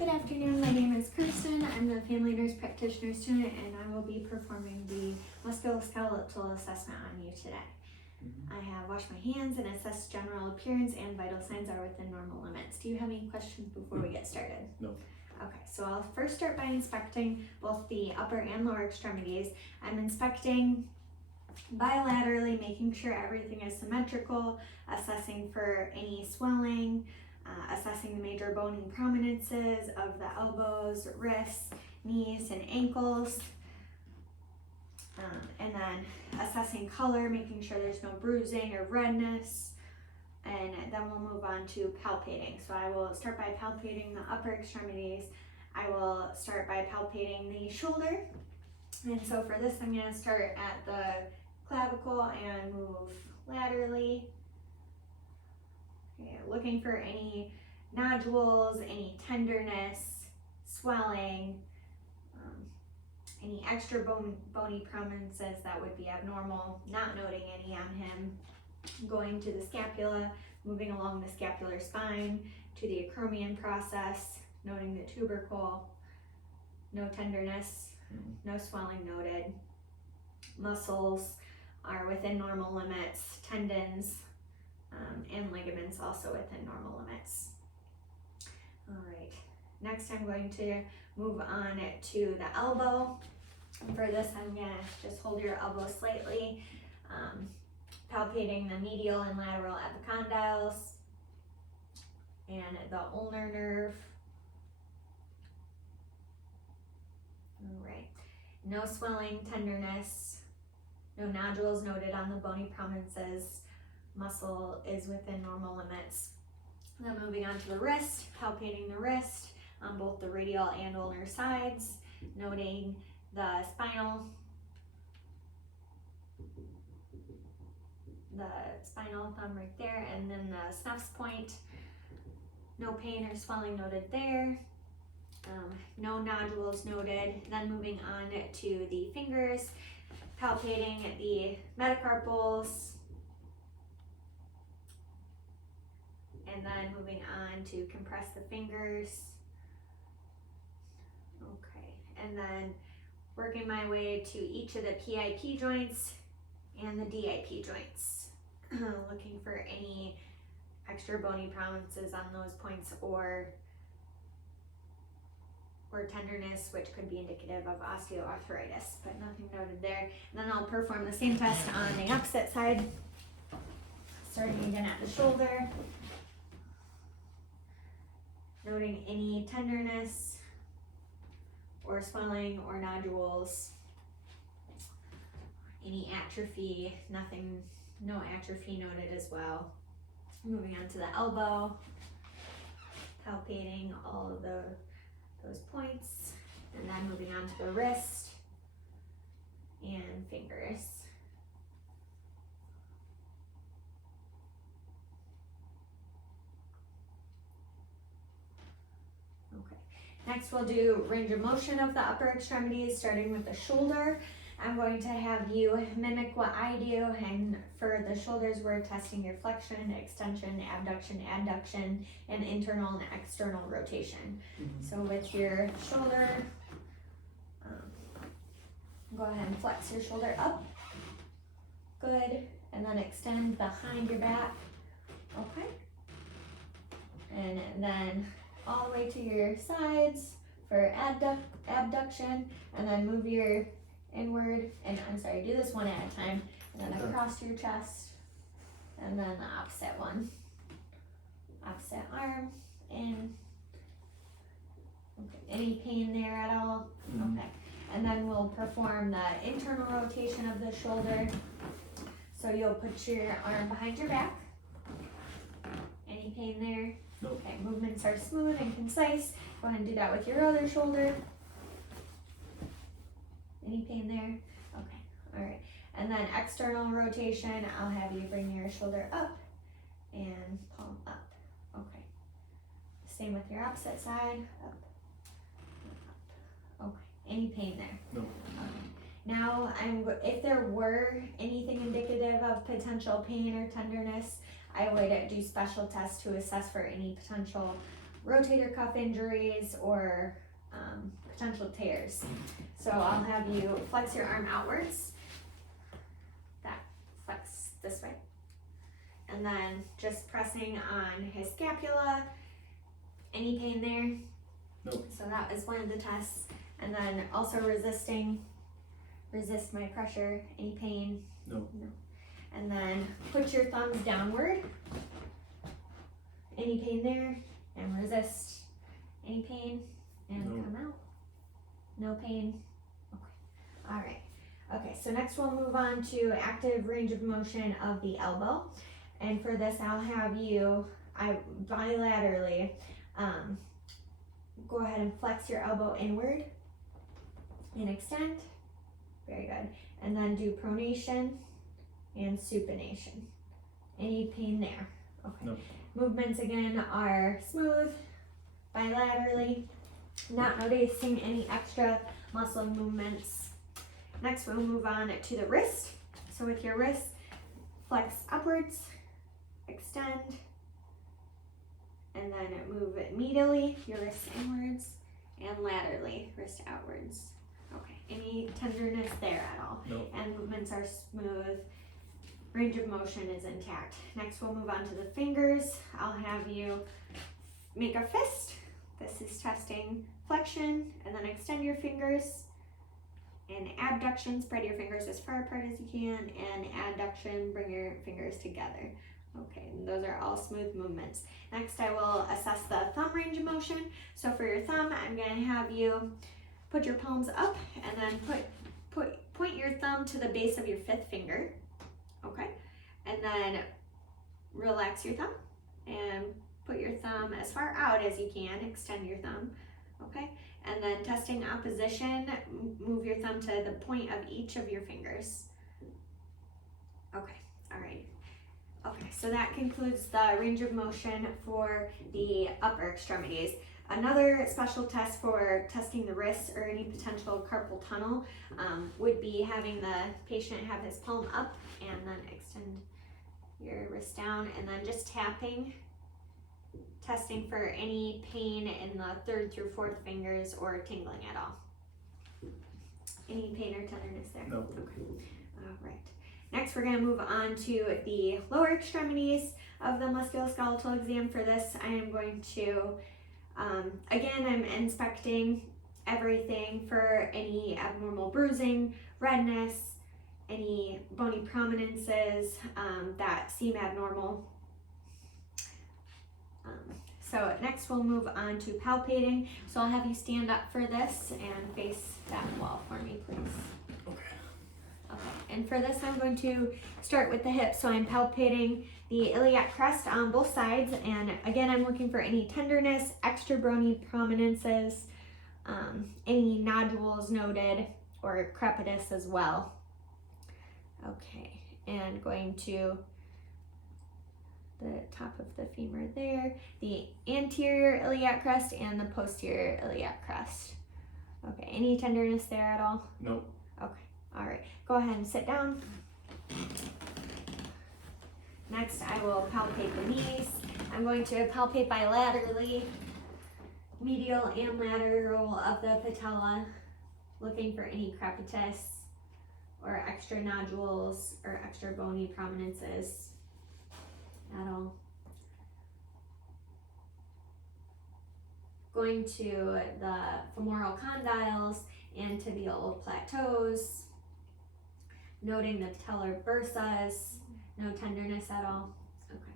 Good afternoon, my name is Kirsten. I'm the family nurse practitioner student and I will be performing the musculoskeletal assessment on you today. I have washed my hands and assessed general appearance and vital signs are within normal limits. Do you have any questions before we get started? No. Okay, so I'll first start by inspecting both the upper and lower extremities. I'm inspecting bilaterally, making sure everything is symmetrical, assessing for any swelling, assessing the major bony prominences of the elbows, wrists, knees, and ankles. And then assessing color, making sure there's no bruising or redness. And then we'll move on to palpating. So I will start by palpating the upper extremities. I will start by palpating the shoulder. And so for this, I'm going to start at the clavicle and move laterally. Okay, looking for any nodules, any tenderness, swelling, any extra bony prominences that would be abnormal, not noting any on him. Going to the scapula, moving along the scapular spine to the acromion process, noting the tubercle, no tenderness, no swelling noted. Muscles are within normal limits, tendons and ligaments also within normal limits. All right, next I'm going to move on to the elbow. For this, I'm gonna just hold your elbow slightly, palpating the medial and lateral epicondyles and the ulnar nerve. All right, no swelling, tenderness, no nodules noted on the bony prominences. Muscle is within normal limits. Then moving on to the wrist, palpating the wrist on both the radial and ulnar sides, noting the spinal thumb right there, and then the snuff's point. No pain or swelling noted there. No nodules noted. Then moving on to the fingers, palpating the metacarpals, and then moving on to compress the fingers. Okay, and then working my way to each of the PIP joints and the DIP joints. Looking for any extra bony prominences on those points or tenderness, which could be indicative of osteoarthritis, but nothing noted there. And then I'll perform the same test on the opposite side, starting again at the shoulder. Noting any tenderness or swelling or nodules, any atrophy, nothing, no atrophy noted as well. Moving on to the elbow, palpating all of those points, and then moving on to the wrist and fingers. Next, we'll do range of motion of the upper extremities, starting with the shoulder. I'm going to have you mimic what I do, and for the shoulders, we're testing your flexion, extension, abduction, adduction, and internal and external rotation. So with your shoulder, go ahead and flex your shoulder up. Good, and then extend behind your back. Okay, and then all the way to your sides for abduction, and then move your inward, and do this one at a time, and then across to your chest, and then the opposite one, opposite arm, in. Okay. Any pain there at all? Okay, and then we'll perform the internal rotation of the shoulder. So you'll put your arm behind your back. Any pain there? Nope. Okay, movements are smooth and concise. Go ahead and do that with your other shoulder. Any pain there? Okay, all right. And then external rotation, I'll have you bring your shoulder up and palm up. Okay. Same with your opposite side, up, up. Okay, any pain there? No. Okay. Now, if there were anything indicative of potential pain or tenderness, I would do special tests to assess for any potential rotator cuff injuries or potential tears. So I'll have you flex your arm outwards, that flex this way, and then just pressing on his scapula. Any pain there? Nope. So that is one of the tests. And then also resist my pressure. Any pain? No. And then put your thumbs downward. Any pain there? And resist. Any pain? And No. come out. No pain. Okay. All right. Okay, so next we'll move on to active range of motion of the elbow. And for this, I'll have you bilaterally go ahead and flex your elbow inward and extend. Very good. And then do pronation and supination. Any pain there? Okay. No. Movements again are smooth, bilaterally, not noticing any extra muscle movements. Next we'll move on to the wrist. So with your wrist, flex upwards, extend, and then move it medially, your wrist inwards, and laterally, wrist outwards. Okay, any tenderness there at all? No. And movements are smooth. Range of motion is intact. Next we'll move on to the fingers. I'll have you make a fist. This is testing flexion, and then extend your fingers. And abduction, spread your fingers as far apart as you can, and adduction, bring your fingers together. Okay, and those are all smooth movements. Next I will assess the thumb range of motion. So for your thumb, I'm gonna have you put your palms up and then point your thumb to the base of your fifth finger. Okay, and then relax your thumb and put your thumb as far out as you can, extend your thumb, okay? And then testing opposition, move your thumb to the point of each of your fingers. Okay, all right. Okay, so that concludes the range of motion for the upper extremities. Another special test for testing the wrists or any potential carpal tunnel would be having the patient have his palm up and then extend your wrist down, and then just tapping, testing for any pain in the third through fourth fingers or tingling at all. Any pain or tenderness there? No. Okay. All right. Next, we're going to move on to the lower extremities of the musculoskeletal exam. For this, I am going to, again, I'm inspecting everything for any abnormal bruising, redness, any bony prominences that seem abnormal. So next we'll move on to palpating. So I'll have you stand up for this and face that wall for me, please. Okay, and for this I'm going to start with the hip. So I'm palpating the iliac crest on both sides, and again I'm looking for any tenderness, extra bony prominences, any nodules noted, or crepitus as well. Okay, and going to the top of the femur there, the anterior iliac crest and the posterior iliac crest. Okay, any tenderness there at all? No. Okay, all right. Go ahead and sit down. Next, I will palpate the knees. I'm going to palpate bilaterally, medial and lateral of the patella, looking for any crepitus or extra nodules or extra bony prominences at all. Going to the femoral condyles and tibial plateaus, noting the patellar bursas, no tenderness at all. Okay.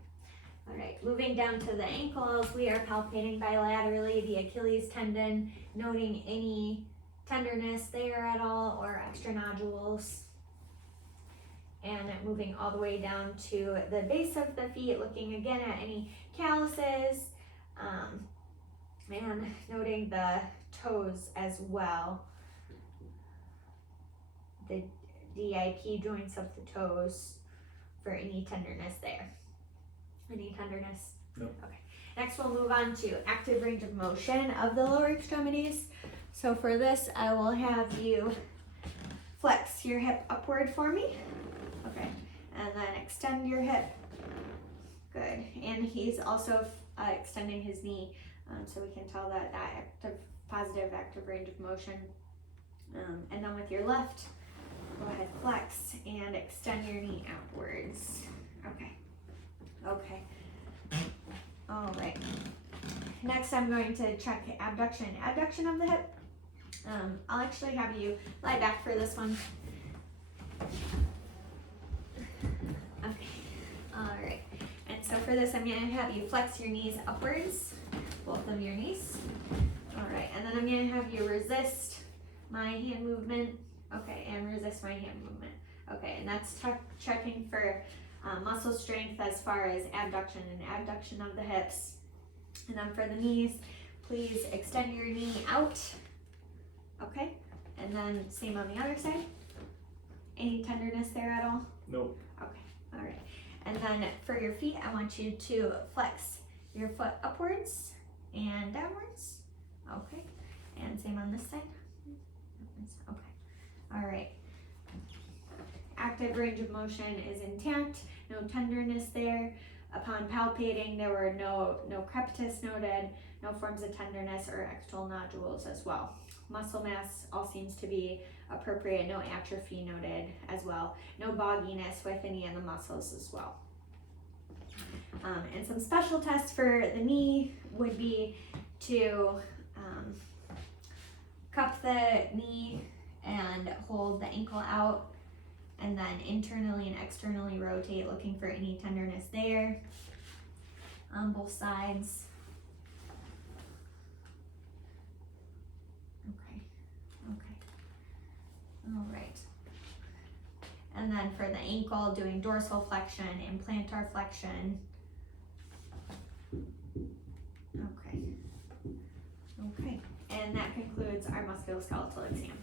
All right, moving down to the ankles, we are palpating bilaterally the Achilles tendon, noting any tenderness there at all or extra nodules. And moving all the way down to the base of the feet, looking again at any calluses, and noting the toes as well, the DIP joints of the toes for any tenderness there. Any tenderness? No. Okay. Next we'll move on to active range of motion of the lower extremities. So for this, I will have you flex your hip upward for me. Okay, and then extend your hip. Good, and he's also extending his knee So we can tell that positive active range of motion. And then with your left, go ahead, flex and extend your knee outwards. Okay. Okay. All right. Next, I'm going to check abduction of the hip. I'll actually have you lie back for this one. Okay. All right. And so for this, I'm going to have you flex your knees upwards, both of your knees. All right. And then I'm going to have you resist my hand movement. Okay. And resist my hand movement. Okay. And that's checking for muscle strength as far as abduction and abduction of the hips. And then for the knees, please extend your knee out. Okay. And then same on the other side. Any tenderness there at all? Nope. Okay. All right. And then for your feet, I want you to flex your foot upwards and downwards. Okay. And same on this side. Okay. All right. Active range of motion is intact. No tenderness there. Upon palpating, there were no crepitus noted, no forms of tenderness or external nodules as well. Muscle mass all seems to be appropriate. No atrophy noted as well. No bogginess with any of the muscles as well. And some special tests for the knee would be to cup the knee and hold the ankle out, and then internally and externally rotate, looking for any tenderness there on both sides. Okay. All right. And then for the ankle, doing dorsal flexion and plantar flexion. Okay. And that concludes our musculoskeletal exam.